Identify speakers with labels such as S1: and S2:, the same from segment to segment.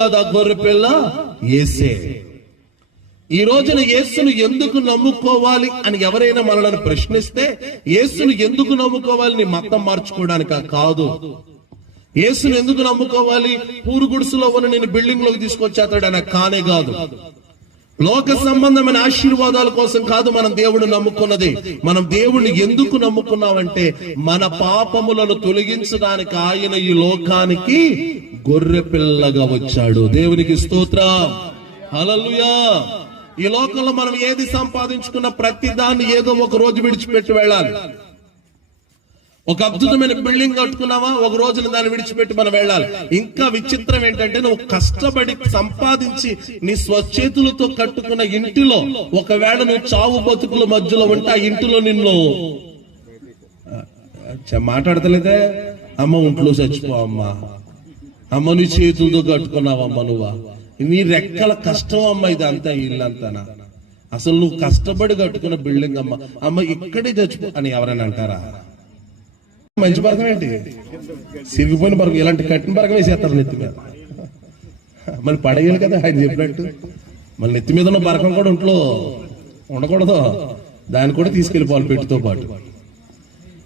S1: ఆ గొర్రె పిల్ల? ఏసే ఈ రోజున యేసును ఎందుకు నమ్ముకోవాలి అని ఎవరైనా మనల్ని ప్రశ్నిస్తే యేసును ఎందుకు నమ్ముకోవాలి నీ మతం మార్చుకోవడానిక? కాదు. యేసును ఎందుకు నమ్ముకోవాలి? పూరు గుడుసులో ఉన్న నేను బిల్డింగ్లోకి తీసుకొచ్చేస్తాడని కానే కాదు. లోక సంబంధమైన ఆశీర్వాదాల కోసం కాదు మనం దేవుడు నమ్ముకున్నది. మనం దేవుణ్ణి ఎందుకు నమ్ముకున్నామంటే మన పాపములను తొలగించడానికి ఆయన ఈ లోకానికి గొర్రె పిల్లగా వచ్చాడు. దేవునికి స్తోత్ర. హలలుయా ఈ లోకంలో మనం ఏది సంపాదించుకున్న ప్రతి దాన్ని ఏదో ఒక రోజు విడిచిపెట్టి వెళ్ళాలి. ఒక అద్భుతమైన బిల్డింగ్ కట్టుకున్నావా? ఒక రోజున దాన్ని విడిచిపెట్టి మనం వెళ్ళాలి. ఇంకా విచిత్రం ఏంటంటే నువ్వు కష్టపడి సంపాదించి నీ స్వచేతులతో కట్టుకున్న ఇంటిలో ఒకవేళ నువ్వు చావు బతుకుల మధ్యలో ఉంటే ఆ ఇంటిలో నిన్ను మాట్లాడతలేదే? అమ్మ ఒంట్లో చచ్చిపో అమ్మ. అమ్మని చేతులతో కట్టుకున్నావమ్మ నువ్వా నీ రెక్కల కష్టం అమ్మ ఇది అంతా ఇల్లంతానా? అసలు నువ్వు కష్టపడి కట్టుకున్న బిల్డింగ్ అమ్మ. అమ్మ ఇక్కడే చచ్చిపో అని ఎవరైనా అంటారా? మంచి పరకం ఏంటి? సిరిగిపోయిన పరకం ఇలాంటి కట్టిన పరకం వేసేస్తారు నెత్తి మీద. మళ్ళీ పడేయాలి కదా ఆయన చెప్పినట్టు. మళ్ళీ నెత్తి మీద ఉన్న పరకం కూడా ఒంట్లో ఉండకూడదు. దాన్ని కూడా తీసుకెళ్ళిపోవాలి పెట్టుతో పాటు.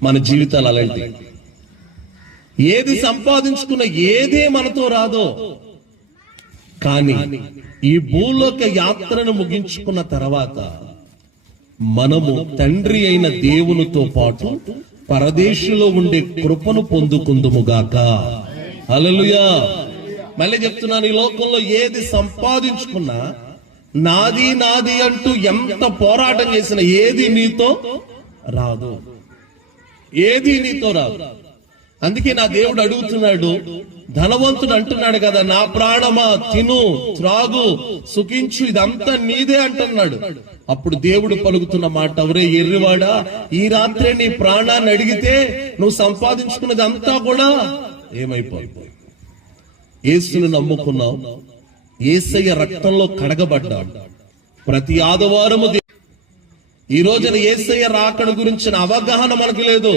S1: మన జీవితాలు అలాంటివి. ఏది సంపాదించుకున్న ఏదే మనతో రాదో. కానీ ఈ భూలోక యాత్రను ముగించుకున్న తర్వాత మనము తండ్రి అయిన దేవునితో పాటు పరదేశంలో ఉండే కృపను పొందుకుందుముగాక. అలలుయా మళ్ళీ చెప్తున్నాను ఈ లోకంలో ఏది సంపాదించుకున్నా నాది నాది అంటూ ఎంత పోరాటం చేసిన ఏది నీతో రాదు. ఏది నీతో రాదు. అందుకే నా దేవుడు అడుగుతున్నాడు ధనవంతుడు అంటున్నాడు కదా నా ప్రాణమా? తిను త్రాగు సుఖించు ఇదంతా నీదే అంటున్నాడు. అప్పుడు దేవుడు పలుకుతున్న మాట ఎవరే ఎర్రివాడా ఈ రాత్రే నీ ప్రాణాన్ని అడిగితే నువ్వు సంపాదించుకున్నది అంతా కూడా ఏమైపోయి యేసుని నమ్ముకున్నావు ఏసయ్య రక్తంలో కడగబడ్డాడు ప్రతి ఆదివారము ఈ రోజున ఏసయ్య రాకడ గురించిన అవగాహన మనకు లేదు.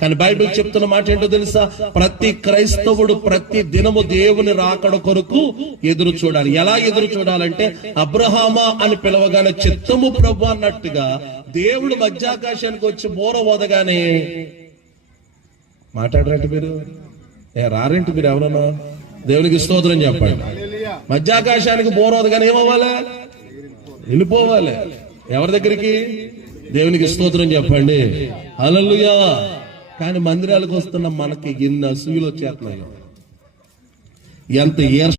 S1: కానీ బైబిల్ చెప్తున్న మాట ఏంటో తెలుసా? ప్రతి క్రైస్తవుడు ప్రతి దినము దేవుని రాకడ కొరకు ఎదురు చూడాలి. ఎలా ఎదురు చూడాలంటే అబ్రహామా అని పిలవగానే చిత్తము ప్రభు అన్నట్టుగా దేవుడు మధ్యాకాశానికి వచ్చి బోర ఓదగానే మాట్లాడరంటే మీరు? ఏ రారేంటి మీరు ఎవరన్నా? దేవునికి స్తోత్రం చెప్పండి. మధ్యాకాశానికి బోర ఓదగానే ఏమవ్వాలి? వెళ్ళిపోవాలి ఎవరి దగ్గరికి? దేవునికి స్తోత్రం చెప్పండి. అలల్లుయా కానీ మందిరాలకు వస్తున్న మనకి ఎన్ని అసూయలు వచ్చేస్తున్నాయో. ఎంత ఏర్